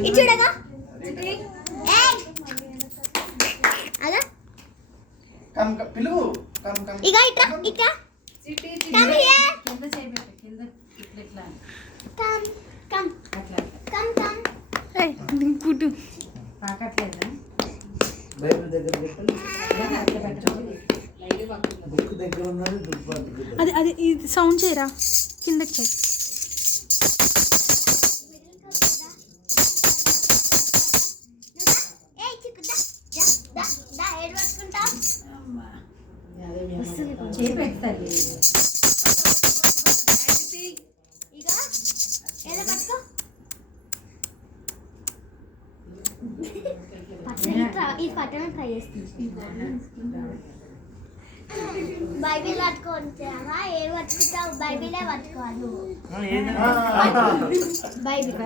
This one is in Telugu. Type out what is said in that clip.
ఇచ్చుడగా అలా పిలువు ఇక ఇట్లా ఇట్లా కమ్ హియర్ కింద చేయబెట్టు కింద ఇట్లా ఇట్లా కమ్ కమ్ అట్లా కమ్ కమ్ ఏ దింకుటు పాకట్లేదా బైబిల్ దగ్గర పెట్టండి బుక్ దగ్గర ఉన్నది అది అది ఇది సౌండ్ చేయరా కిందకి చేయి ఈ పట్టణం ట్రై చేస్తుంది బైబిల్ పట్టుకుంటావా ఏం పట్టుకుంటావు బైబిలే పట్టుకోవాలి బైబిల్